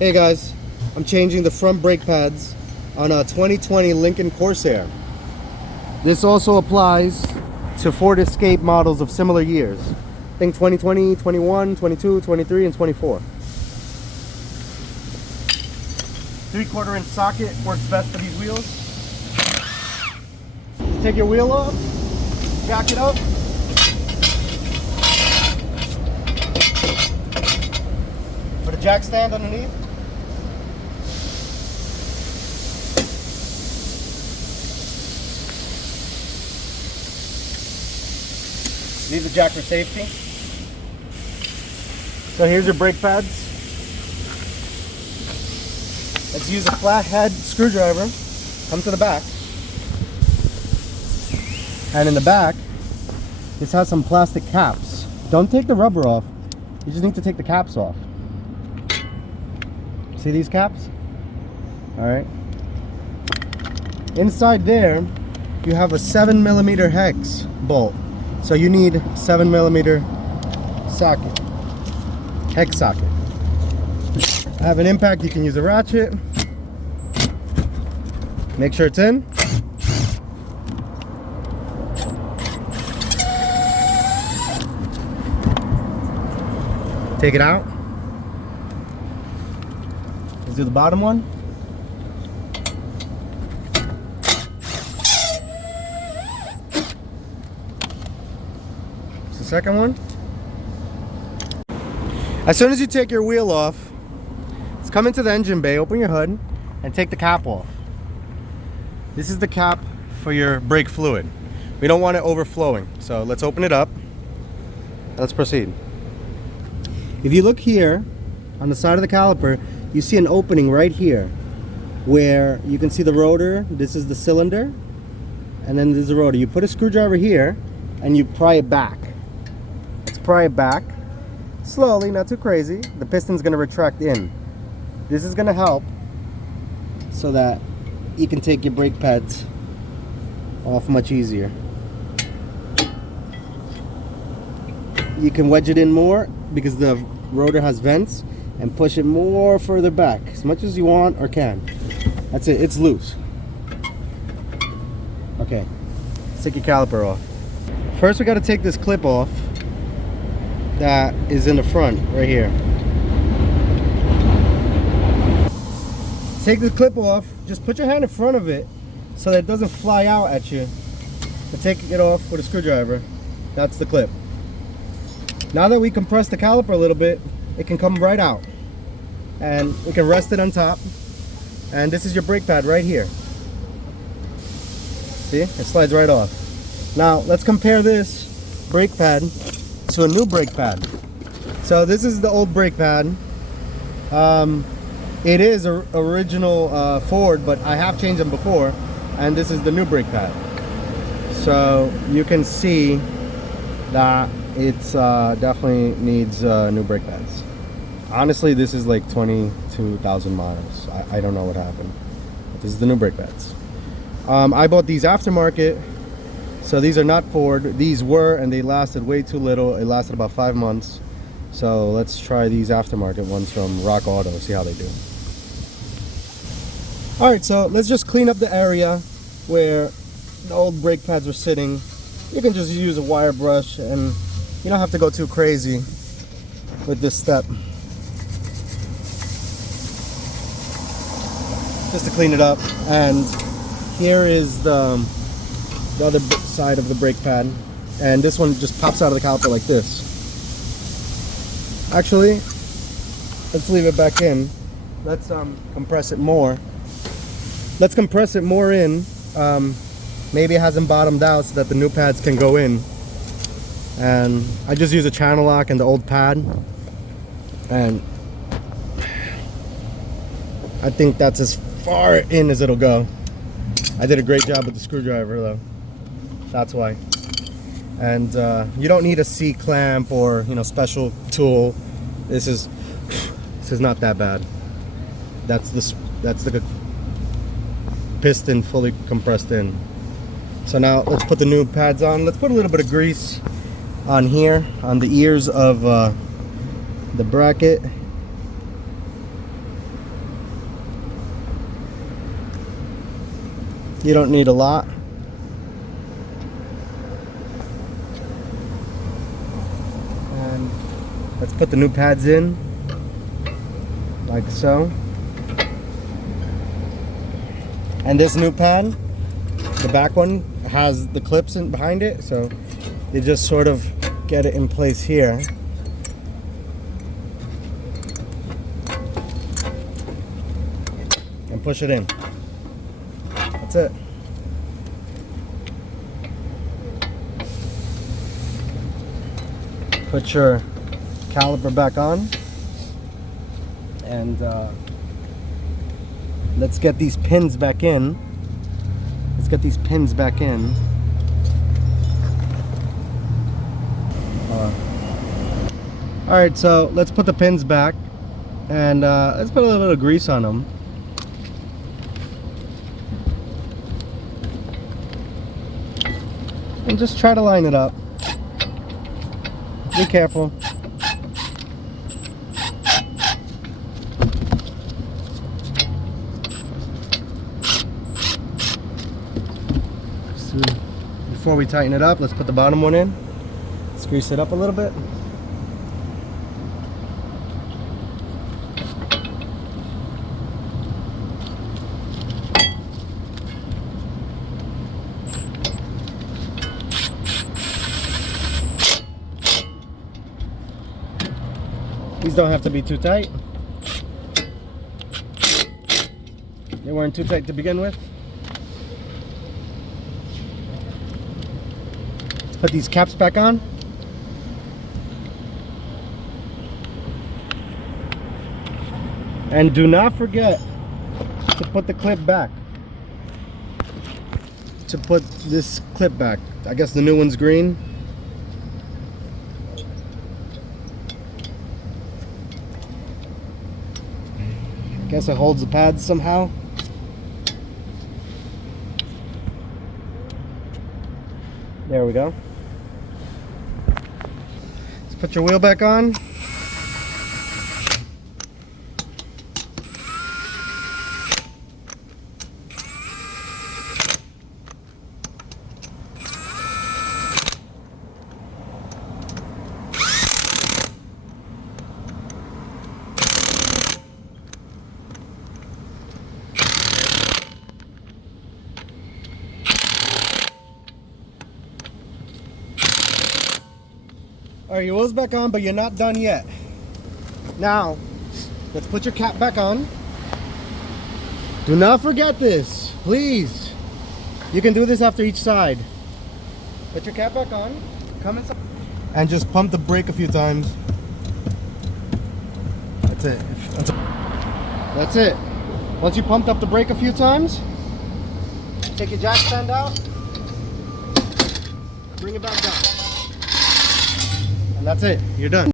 Hey guys, I'm changing the front brake pads on a 2020 Lincoln Corsair. This also applies to Ford Escape models of similar years. I think 2020, 21, 22, 23, and 24. 3/4 inch socket works best for these wheels. Take your wheel off, jack it up. Put a jack stand underneath. Leave the jack for safety. So here's your brake pads. Let's use a flathead screwdriver. Come to the back. And in the back, this has some plastic caps. Don't take the rubber off. You just need to take the caps off. See these caps? All right. Inside there, you have a 7mm hex bolt. So you need 7mm socket, hex socket. I have an impact, you can use a ratchet. Make sure it's in. Take it out. Let's do the bottom one. The second one. As soon as you take your wheel off, let's come into the engine bay, open your hood, and take the cap off. This is the cap for your brake fluid. We don't want it overflowing, so let's open it up. Let's proceed. If you look here on the side of the caliper, you see an opening right here where you can see the rotor. This is the cylinder, and then there's the rotor. You put a screwdriver here and you pry it back. Pry it back slowly, not too crazy. The piston's going to retract in. This is going to help so that you can take your brake pads off much easier. You can wedge it in more because the rotor has vents, and push it more further back as much as you want or can. That's it, it's loose. Okay, let's take your caliper off. First we got to take this clip off that is in the front right here. Take the clip off, just put your hand in front of it so that it doesn't fly out at you, and take it off with a screwdriver. That's the clip. Now that we compress the caliper a little bit, it can come right out, and we can rest it on top, and this is your brake pad right here. See, it slides right off. Now let's compare this brake pad to a new brake pad. So this is the old brake pad. It is original Ford, but I have changed them before, and this is the new brake pad. So you can see that it's definitely needs new brake pads. Honestly, this is like 22,000 miles. I don't know what happened, but this is the new brake pads. I bought these aftermarket. So these are not Ford. These were, and they lasted way too little. It lasted about 5 months. So let's try these aftermarket ones from Rock Auto, see how they do. All right, so let's just clean up the area where the old brake pads were sitting. You can just use a wire brush, and you don't have to go too crazy with this step. Just to clean it up. And here is the other side of the brake pad, and this one just pops out of the caliper like this. Actually, let's leave it back in. Let's compress it more. Let's compress it more in. Maybe it hasn't bottomed out so that the new pads can go in. And I just use a channel lock and the old pad, and I think that's as far in as it'll go. I did a great job with the screwdriver though. That's why. And you don't need a C-clamp or special tool. This is not that bad. That's the piston fully compressed in. So now let's put the new pads on. Let's put a little bit of grease on here, on the ears of the bracket. You don't need a lot. And let's put the new pads in, like so. And this new pad, the back one, has the clips in behind it, so you just sort of get it in place here. And push it in. That's it. Put your caliper back on, and let's get these pins back in. Let's get these pins back in. Alright, so let's put the pins back, and let's put a little bit of grease on them. And just try to line it up. Be careful. So before we tighten it up, let's put the bottom one in. Let's grease it up a little bit. These don't have to be too tight. They weren't too tight to begin with. Let's put these caps back on. And do not forget to put the clip back. To put this clip back. I guess the new one's green. Guess it holds the pads somehow. There we go. Let's put your wheel back on. Alright, your wheel's back on, but you're not done yet. Now, let's put your cap back on. Do not forget this, please. You can do this after each side. Put your cap back on, come inside, and just pump the brake a few times. That's it. That's it. Once you pumped up the brake a few times, take your jack stand out, bring it back down. And that's it. You're done.